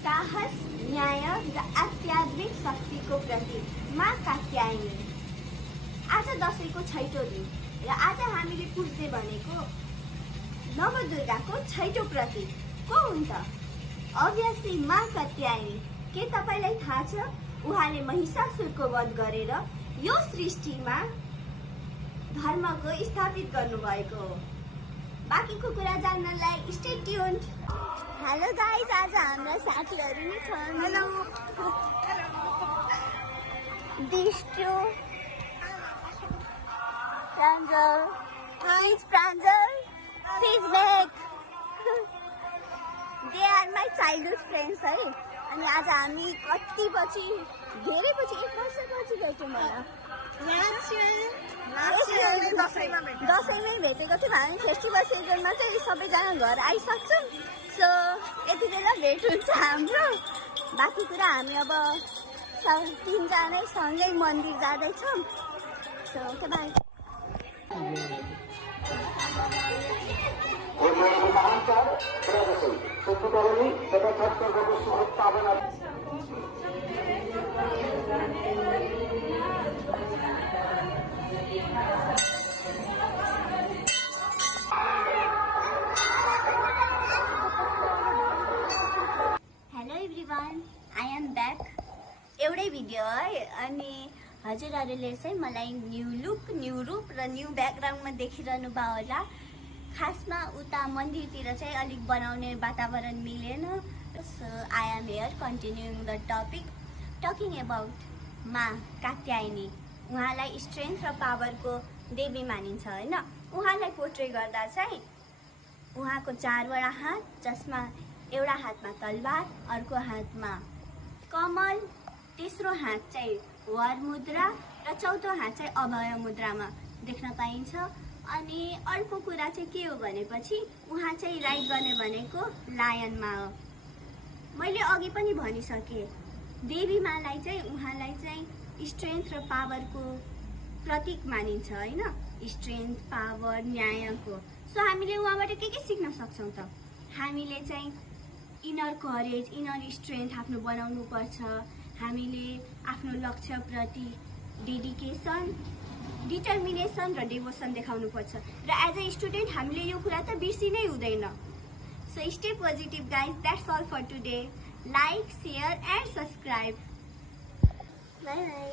साहस, न्याय र आध्यात्मिक शक्तिको प्रतीक माँ कात्यायनी। आज दशैंको छैटौं दिन र आज हामीले पुज्दै भनेको नवदुर्गाको छैटौं प्रतीक को हुन् त? अभियसली माँ कात्यायनी। के तपाईलाई थाहा छ उहाँले महिषासुरको वध गरेर यो सृष्टिमा धर्मको स्थापित गर्नुभएको हो। बाँकीको कुरा जान्नलाई स्टे ट्युन्ड। हेलो गाइस, आज हाम्रा साथीहरू नि छन्। Hello. These two. Pranjal. Hi, Pranjal. She's back. They are my childhood friends है। अनि आज हामी कति पछि, धेरै पछि 1 वर्षपछि भेट्यौँ होला। दसैँमै भेटेको थियौँ। हामी फेस्टिभल सिजनमा चाहिँ सबैजना घर आइसक्छौँ। सो यति बेला भेट हुन्छ हाम्रो। बाँकी कुरा हामी अब 3जनै सँगै मन्दिर जाँदैछौँ। So bye. Hello everyone, I am back. एउटै भिडियो है। अनि हजुरहरूले चाहिँ मलाई न्यू लुक, न्यू रूप र न्यू ब्याकग्राउन्डमा देखिरहनु भयो होला। खासमा उता मन्दिरतिर चाहिँ अलिक बनाउने वातावरण मिलेन। So I am here continuing the topic, talking about माँ कात्यायनी। उहाँलाई स्ट्रेन्थ र पावरको देवी मानिन्छ होइन। उहाँलाई पोर्ट्रे गर्दा चाहिँ उहाँको 4वटा हात, जसमा एउटा हातमा तलवार, अर्को हातमा कमल, तेस्रो हात चाहिँ वर मुद्रा र चौथो हात चाहिँ अभय मुद्रामा देख्न पाइन्छ। अनि अर्को कुरा चाहिँ के हो भनेपछि उहाँ चाहिँ राइड गर्ने भनेको लायनमा हो। मैले अघि पनि भनिसकेँ, देवी मालाई चाहिँ उहाँलाई चाहिँ स्ट्रेन्थ र पावरको प्रतीक मानिन्छ होइन। स्ट्रेन्थ, पावर, न्यायको। सो हामीले उहाँबाट के सिक्न सक्छौँ त? हामीले चाहिँ इनर करेज, इनर स्ट्रेन्थ आफ्नो बनाउनु पर्छ। हामीले आफ्नो लक्ष्यप्रति डेडिकेसन, डिटर्मिनेसन र डिभोसन देखाउनु पर्छ। र एज अ स्टुडेन्ट हामीले यो कुरा त बिर्सिनै हुँदैन। So stay positive guys. That's all for today. Like, share and subscribe. Bye by.